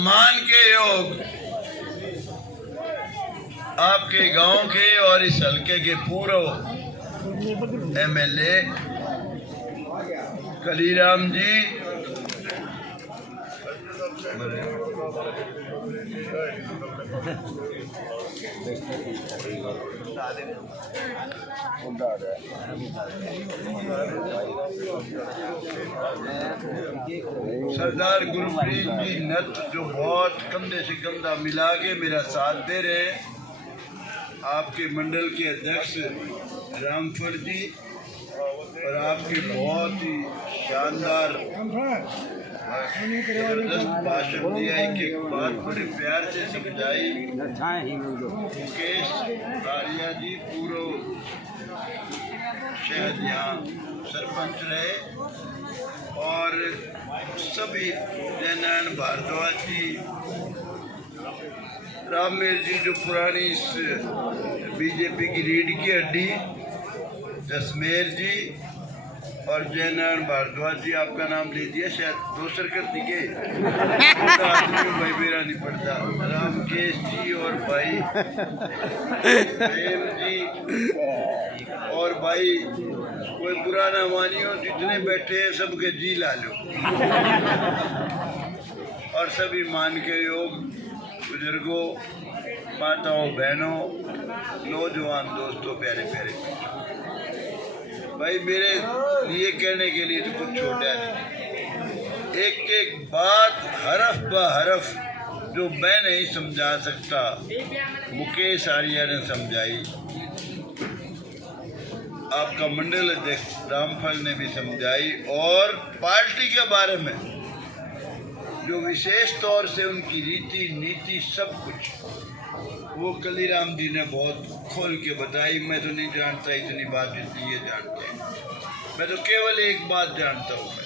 मान के योग आपके गांव के और इस हल्के के पूर्व एमएलए कलीराम जी सरदार गुरप्रीत जी नत जो बहुत कंधे से कंधा मिला के मेरा साथ दे रहे हैं, आपके मंडल के अध्यक्ष रामफल जी और आपके बहुत ही शानदार जबरदस्त भाषण दिया, एक बात बड़े प्यार से समझाई। मुकेश आर्या जी पूर्व शायद यहाँ सरपंच रहे, और सभी जयनारायण भारद्वाज जी, रामवीर जी जो पुरानी इस बीजेपी की रीढ़ की हड्डी, जसमेर जी और जयनारायण भारद्वाज जी, आपका नाम ले दिया शायद दो सरकत दिखे भाई मेरा नहीं पड़ता, रामकेश जी और भाई प्रेम जी, और भाई कोई बुरा ना मानियो, जितने बैठे हैं सबके जी ला लो, और सभी मान के योग बुजुर्गों, माताओं, बहनों, नौजवान दोस्तों, प्यारे प्यारे भाई, मेरे लिए कहने के लिए तो कुछ छोटा नहीं, एक एक बात हरफ ब हरफ जो मैं नहीं समझा सकता मुकेश आर्या ने समझाई, आपका मंडल अध्यक्ष रामफल ने भी समझाई, और पार्टी के बारे में जो विशेष तौर से उनकी रीति नीति सब कुछ वो कलीराम जी ने बहुत खोल के बताई। मैं तो नहीं जानता इतनी बात जितनी ये जानते हैं, मैं तो केवल एक बात जानता हूँ, मैं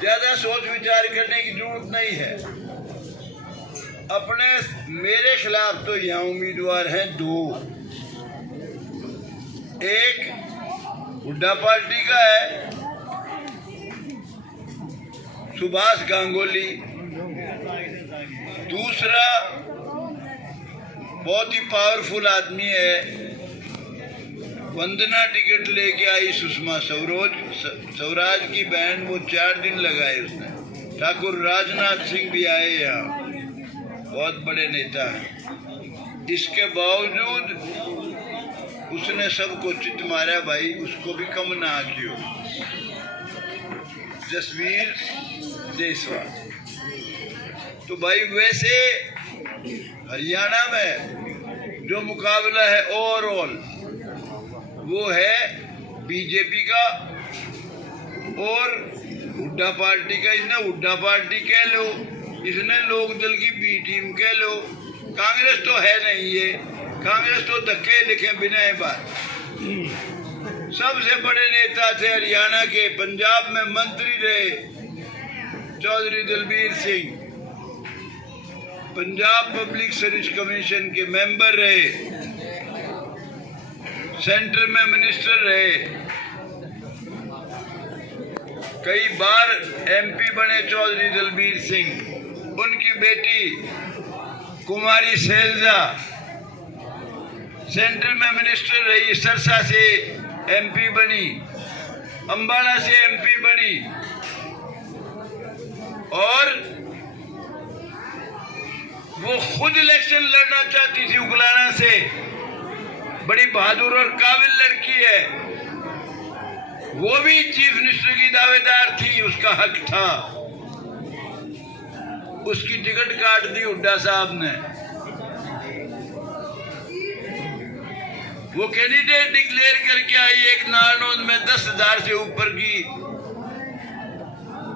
ज्यादा सोच विचार करने की जरूरत नहीं है। अपने मेरे खिलाफ तो यहाँ उम्मीदवार हैं दो, एक हुड्डा पार्टी का है सुभाष गांगुली, दूसरा बहुत ही पावरफुल आदमी है, वंदना टिकट लेके आई सुषमा स्वराज की बहन, वो 4 दिन लगाए उसने। ठाकुर राजनाथ सिंह भी आए यहाँ, बहुत बड़े नेता हैं, इसके बावजूद उसने सबको चित मारा भाई, उसको भी कम ना कियो। जसवीर देसवाल तो भाई, वैसे हरियाणा में जो मुकाबला है ओवरऑल वो है बीजेपी का और हुड्डा पार्टी का। इसने हुड्डा पार्टी कह लो, इसने लोकदल की बी टीम कह लो, कांग्रेस तो है नहीं, ये कांग्रेस तो धक्के लिखे बिना है बात। सबसे बड़े नेता थे हरियाणा के, पंजाब में मंत्री रहे Chaudhary Dalbir Singh, Punjab public service commission के मेंबर रहे, सेंटर में मिनिस्टर रहे, कई बार एमपी बने चौधरी दलबीर सिंह। उनकी बेटी कुमारी सैलजा सेंटर में मिनिस्टर रही, सरसा से एमपी बनी, अंबाला से एमपी बनी, और वो खुद इलेक्शन लड़ना चाहती थी उगलाना से। बड़ी बहादुर और काबिल लड़की है, वो भी चीफ मिनिस्टर की दावेदार थी, उसका हक था। उसकी टिकट काट दी हुड्डा साहब ने। वो कैंडिडेट डिक्लेयर करके आई एक नारनौंद में 10,000 से ऊपर की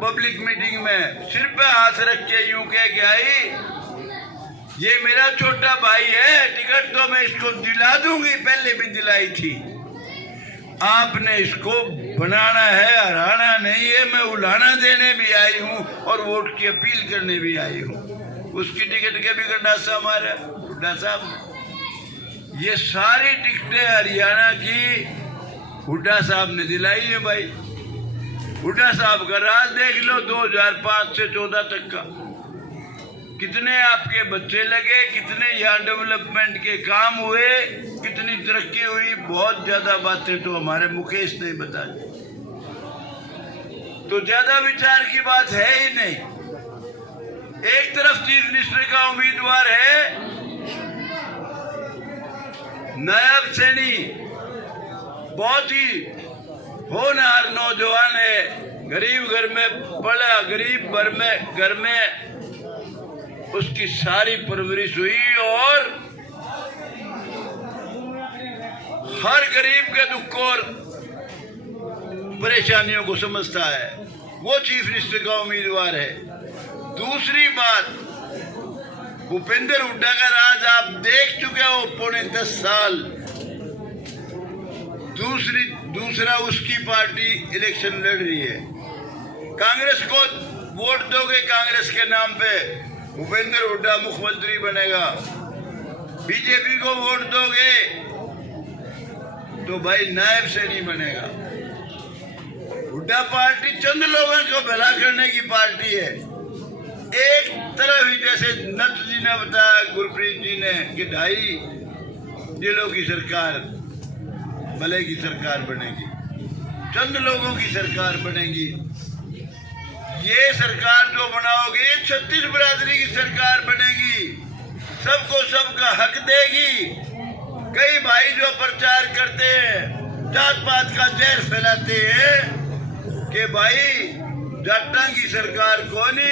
पब्लिक मीटिंग में, सिर पे हाथ रख के यूं कह के आई, ये मेरा छोटा भाई है, टिकट तो मैं इसको दिला दूंगी, पहले भी दिलाई थी। आपने इसको बनाना है, हराना नहीं है। मैं उलाना देने भी आई हूँ और वोट की अपील करने भी आई हूँ। उसकी टिकट के भी गंडासा मारा हुड्डा साहब ने। ये सारी टिकटें हरियाणा की हुड्डा साहब ने दिलाई है भाई। हुड्डा साहब का राज देख लो 2005 से 14 तक का, कितने आपके बच्चे लगे, कितने यहाँ डेवलपमेंट के काम हुए, कितनी तरक्की हुई। बहुत ज्यादा बातें तो हमारे मुकेश ने बताई, तो ज्यादा विचार की बात है ही नहीं। एक तरफ चीफ मिनिस्टर का उम्मीदवार है नायब सैनी, बहुत ही होनहार नौजवान है, गरीब घर में पला, गरीब घर में उसकी सारी परवरिश हुई और हर गरीब के दुख और परेशानियों को समझता है। वो चीफ मिनिस्टर का उम्मीदवार है। दूसरी बात, भूपेंद्र हुड्डा का राज आप देख चुके हो पौने 10 साल। दूसरा उसकी पार्टी इलेक्शन लड़ रही है, कांग्रेस को वोट दोगे, कांग्रेस के नाम पे भूपेंद्र हुड्डा मुख्यमंत्री बनेगा। बीजेपी को वोट दोगे तो भाई नायब सैनी बनेगा। हुड्डा पार्टी चंद लोगों को भला करने की पार्टी है। एक तरफ ही जैसे नत जी ने बताया, गुरप्रीत जी ने, कि 2.5 जिलों की सरकार भले की सरकार बनेगी, चंद लोगों की सरकार बनेगी। ये सरकार जो बनाओगे 36 बिरादरी की सरकार बनेगी, सबको सबका हक देगी। कई भाई जो प्रचार करते हैं, जात पात का जहर फैलाते हैं कि भाई जाटा की सरकार कौन है,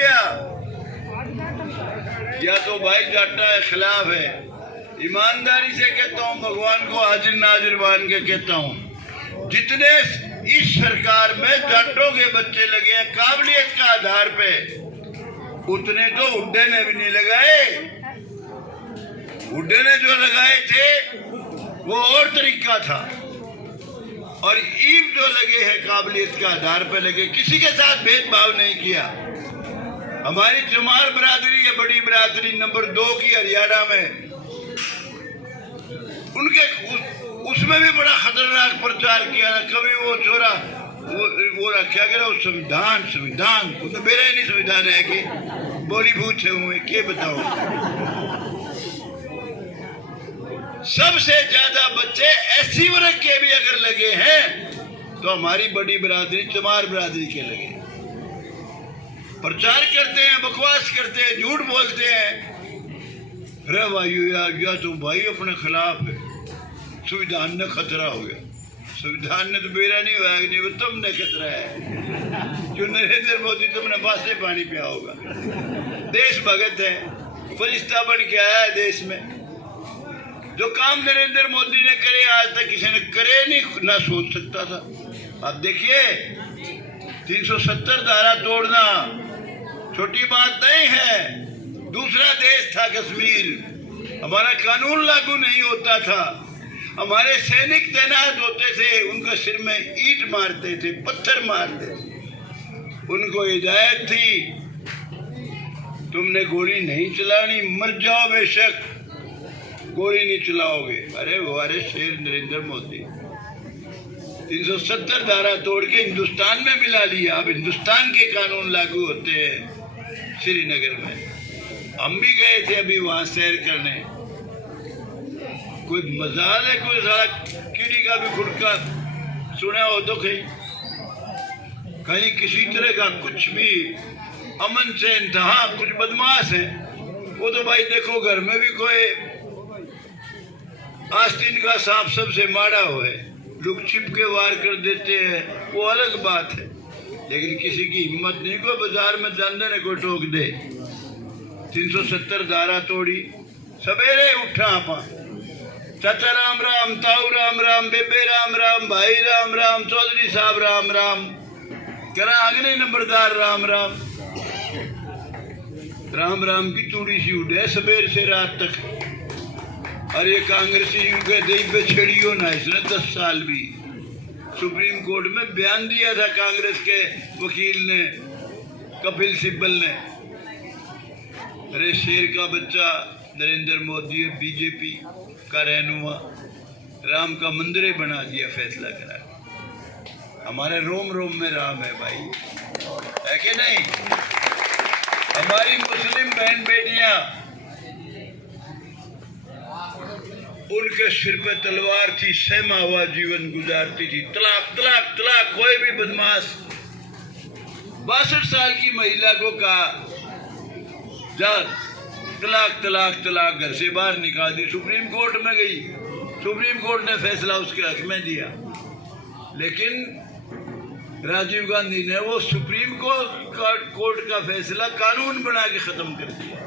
या तो भाई जाटा के खिलाफ है। ईमानदारी से कहता हूँ, भगवान को हाजिर नाजिर मान के कहता हूँ, जितने इस सरकार में जाटों के बच्चे लगे हैं काबिलियत का आधार पे, उतने तो हुड्डे ने भी नहीं लगाए। हुड्डे ने जो लगाए थे वो और तरीका था, और ईव जो लगे हैं काबिलियत के आधार पे लगे, किसी के साथ भेदभाव नहीं किया। हमारी चमार बिरादरी है, बड़ी बिरादरी नंबर 2 की हरियाणा में, उनके उसमें भी बड़ा खतरनाक प्रचार किया। कभी वो छोरा वो रखा गया संविधान, संविधान वो तो मेरा ही नहीं संविधान है कि बोली पूछे हुए के बताओ। सबसे ज्यादा बच्चे ऐसी वर्ग के भी अगर लगे हैं तो हमारी बड़ी बिरादरी चमार बिरादरी के लगे। प्रचार करते हैं, बकवास करते हैं, झूठ बोलते हैं। अरे भाई या तो भाई अपने खिलाफ है, संविधान ने खतरा हो गया। संविधान ने तो मेरा नहीं हुआ, नहीं वो तुमने खतरा है, जो नरेंद्र मोदी तुमने बासे पानी पिया होगा। देश भगत है, फरिश्ता बन के आया है देश में। जो काम नरेंद्र मोदी ने करे आज तक किसी ने करे नहीं, ना सोच सकता था। अब देखिए 370 धारा तोड़ना छोटी बात नहीं है। दूसरा देश था कश्मीर, हमारा कानून लागू नहीं होता था, हमारे सैनिक तैनात होते थे, उनके सिर में ईंट मारते थे, पत्थर मारते थे। उनको हिदायत थी तुमने गोली नहीं चलानी, मर जाओ बेशक, गोली नहीं चलाओगे। अरे हमारे शेर नरेंद्र मोदी 370 धारा तोड़ के हिंदुस्तान में मिला लिया। अब हिंदुस्तान के कानून लागू होते हैं श्रीनगर में। हम भी गए थे अभी वहां सैर करने। कोई मजाल है, कोई सारा कीड़ी का भी गुटका सुना हो तो कहीं किसी तरह का कुछ भी अमन से इंतहा, कुछ बदमाश है वो तो भाई देखो घर में भी कोई आस्तीन का सांप सबसे मारा हुआ है, लोग छिप के वार कर देते हैं, वो अलग बात है। लेकिन किसी की हिम्मत नहीं को बाजार में धंधे को टोक दे। 370 धारा तोड़ी, सवेरे उठा आपा, चाचा राम राम, ताऊ राम राम, बेबे राम राम, भाई राम राम, चौधरी साहब राम राम, करा अगले नंबरदार राम राम। राम राम की तूड़ी सी उड़े सवेर से रात तक। अरे कांग्रेसी के दही पे छेड़ियो ना, इसने 10 साल भी। सुप्रीम कोर्ट में बयान दिया था कांग्रेस के वकील ने, कपिल सिब्बल ने। अरे शेर का बच्चा नरेंद्र मोदी बीजेपी का रहनुमा, राम का मंदिर बना दिया फैसला करा। हमारे रोम रोम में राम है भाई, है कि नहीं? हमारी मुस्लिम बहन बेटियां, उनके सिर पे तलवार थी, सहमा हुआ जीवन गुजारती थी। तलाक तलाक तलाक, कोई भी बदमाश 62 साल की महिला को कहा जा तलाक तलाक तलाक, घर से बाहर निकाल दी। सुप्रीम कोर्ट में गई, सुप्रीम कोर्ट ने फैसला उसके हक में दिया, लेकिन राजीव गांधी ने वो सुप्रीम कोर्ट का फैसला कानून बना के खत्म कर दिया।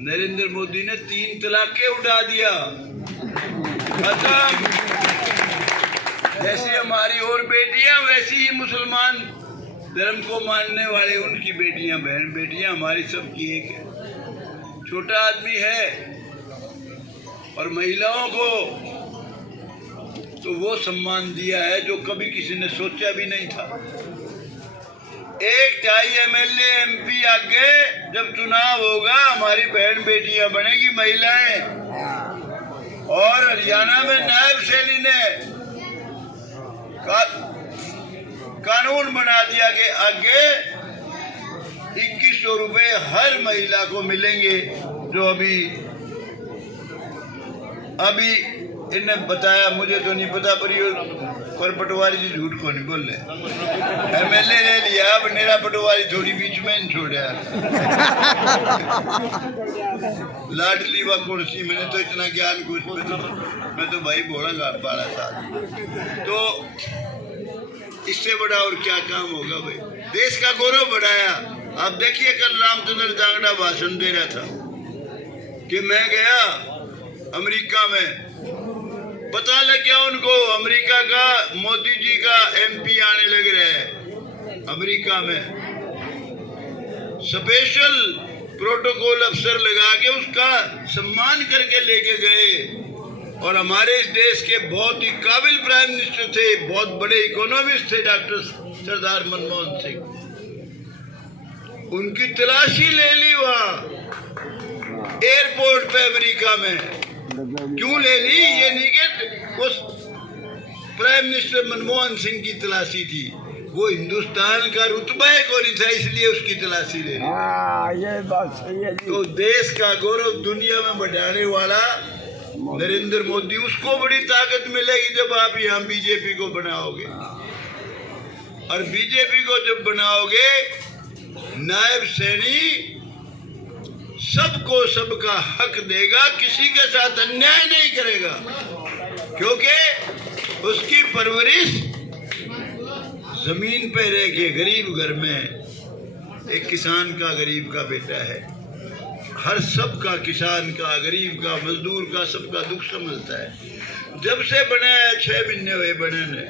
नरेंद्र मोदी ने 3 तलाक के उठा दिया, खत्म। जैसी हमारी और बेटियां, वैसी ही मुसलमान धर्म को मानने वाले उनकी बेटियां, बहन बेटियां हमारी सबकी एक है। छोटा आदमी है और महिलाओं को तो वो सम्मान दिया है जो कभी किसी ने सोचा भी नहीं था। 1-2 MLA MP आगे जब चुनाव होगा, हमारी बहन बेटियां बनेगी महिलाएं। और हरियाणा में नायब सैनी ने कानून बना दिया कि आगे 2100 रुपए हर महिला को मिलेंगे, जो अभी इन्हें बताया, मुझे तो नहीं पता, पर पटवारी जी झूठ को नहीं बोल रहे। MLA ले लिया, अब मेरा पटवारी थोड़ी बीच में नहीं छोड़ा। लाडली व कुर्सी, मैंने तो इतना ज्ञान कुछ मैं तो भाई बोला गाड़ पाड़ा था। तो इससे बड़ा और क्या काम होगा भाई? देश का गौरव बढ़ाया। आप देखिए, कल रामचंद्र जांगड़ा भाषण दे रहा था कि मैं गया अमेरिका में, पता लग गया उनको अमेरिका का मोदी जी का MP आने लग रहा है अमेरिका में। स्पेशल प्रोटोकॉल अफसर लगा के उसका सम्मान करके लेके गए। और हमारे इस देश के बहुत ही काबिल प्राइम मिनिस्टर थे, बहुत बड़े इकोनॉमिस्ट थे, डॉक्टर सरदार मनमोहन सिंह। उनकी तलाशी ले ली वहां एयरपोर्ट पे अमेरिका में। क्यों ले ली? ये नहीं कि उस प्राइम मिनिस्टर मनमोहन सिंह की तलाशी थी, वो हिंदुस्तान का रुतबा ही कोई नहीं था, इसलिए उसकी तलाशी ले ली। ये बात सही है। तो देश का गौरव दुनिया में बढ़ाने वाला नरेंद्र मोदी, उसको बड़ी ताकत मिलेगी जब आप यहाँ बीजेपी को बनाओगे। और बीजेपी को जब बनाओगे, नायब सैनी सबको सबका हक देगा, किसी के साथ अन्याय नहीं करेगा, क्योंकि उसकी परवरिश जमीन पे रह के गरीब घर में एक किसान का, गरीब का बेटा है। हर सबका, किसान का, गरीब का, मजदूर का, सबका दुख समझता है। जब से बना है 6 महीने हुए बने ने,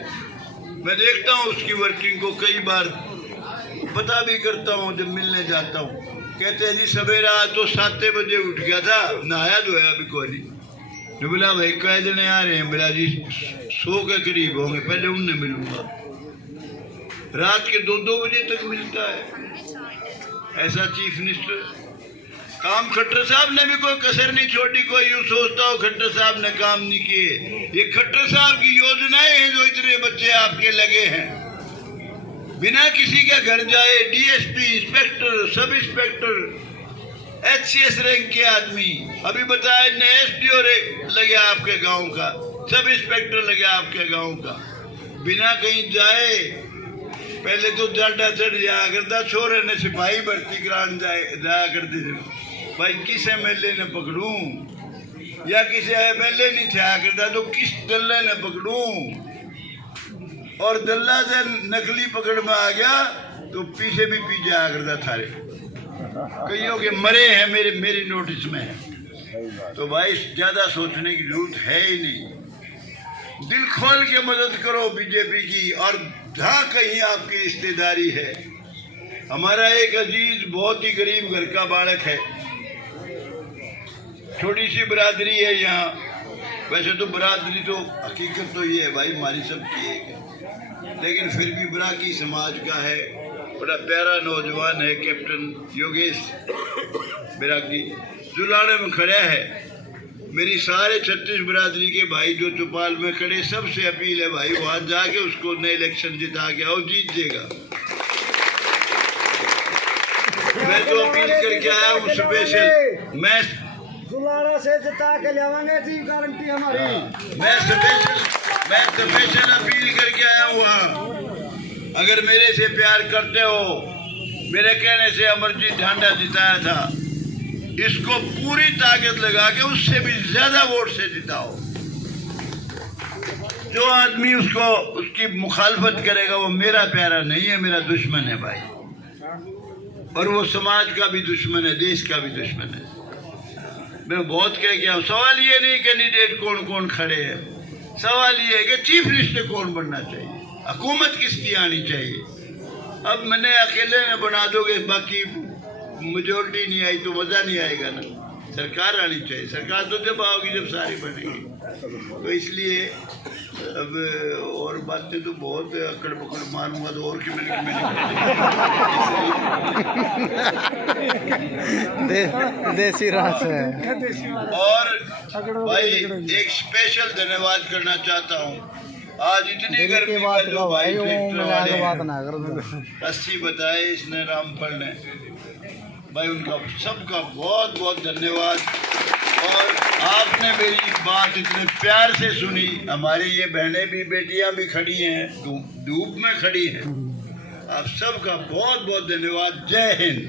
मैं देखता हूँ उसकी वर्किंग को, कई बार पता भी करता हूँ जब मिलने जाता हूँ। कहते हैं जी सवेरा तो 7 बजे उठ गया था, नहाया धोया भी कोई नहीं। बोला भाई कई जने आ रहे हैं? बोला जी 100 के करीब होंगे, पहले उनने मिलूंगा। रात के 2-2 बजे तक मिलता है ऐसा चीफ मिनिस्टर। काम खट्टर साहब ने भी कोई कसर नहीं छोड़ी। कोई यूं सोचता हो खट्टर साहब ने काम नहीं किए, ये खट्टर साहब की योजनाएं हैं जो इतने बच्चे आपके लगे हैं। बिना किसी के घर जाए DSP, inspector, sub inspector, HCS rank के आदमी, अभी बताया SDO लगे आपके गांव का, सब इंस्पेक्टर लगे आपके गांव का, बिना कहीं जाए। पहले तो जाडा चढ़ जाया करता, छोरे ने सिपाही भर्ती कराने जाया करते थे। भाई किस MLA ने पकड़ूं या किसी MLA नहीं छाया करता तो किस दल्ले ने पकड़ूं? और दल्ला से नकली पकड़ में आ गया तो पीछे भी पी जाया करता थारे। कईयों के मरे हैं मेरी नोटिस में है। तो भाई ज्यादा सोचने की जरूरत है ही नहीं। दिल खोल के मदद करो बीजेपी की। और जहाँ कहीं आपकी रिश्तेदारी है, हमारा एक अजीज बहुत ही गरीब घर का बालक है, छोटी सी बरादरी है यहाँ। वैसे तो बरादरी तो हकीकत तो ये है भाई हमारी सबकी एक है, लेकिन फिर भी बराकी समाज का है। बड़ा प्यारा नौजवान है कैप्टन योगेश बिराकी, जुलाने में खड़ा है। मेरी सारे 36 बिरादरी के भाई जो चौपाल में खड़े, सबसे अपील है भाई वहां जाके उसको नए इलेक्शन जिता के आओ, जीत देगा। मैं तो अपील करके आया हूँ स्पेशल, मैं दुलारा से जिता के लावांगे जी, गारंटी हमारी। मैं स्पेशल अपील करके आया हूँ वहाँ। अगर मेरे से प्यार करते हो, मेरे कहने से अमरजीत ढांडा जिताया था, इसको पूरी ताकत लगा के उससे भी ज्यादा वोट से जिताओ। जो आदमी उसकी मुखालफत करेगा वो मेरा प्यारा नहीं है, मेरा दुश्मन है भाई, और वो समाज का भी दुश्मन है, देश का भी दुश्मन है। मैं बहुत कह गया हूँ। सवाल ये नहीं कैंडिडेट कौन कौन खड़े हैं, सवाल ये है कि चीफ मिनिस्टर कौन बनना चाहिए, हुकूमत किसकी आनी चाहिए। अब मैंने अकेले में बना दोगे, बाकी मेजोरिटी नहीं आई तो मजा नहीं आएगा ना। सरकार आनी चाहिए, सरकार तो जब आओगी जब सारी बनेगी। तो इसलिए अब और बातें तो बहुत अकड़ पकड़ मारूंगा तो और कि मैंने देसी रास है। और भाई एक स्पेशल धन्यवाद करना चाहता हूँ। आज इतनी गर्मी में जो भाई रस्सी बताए इसने रामफल ने, भाई उनका सबका बहुत बहुत धन्यवाद। और आपने मेरी बात इतने प्यार से सुनी। हमारी ये बहनें भी, बेटियां भी खड़ी हैं, धूप में खड़ी हैं। आप सबका बहुत बहुत धन्यवाद। जय हिंद।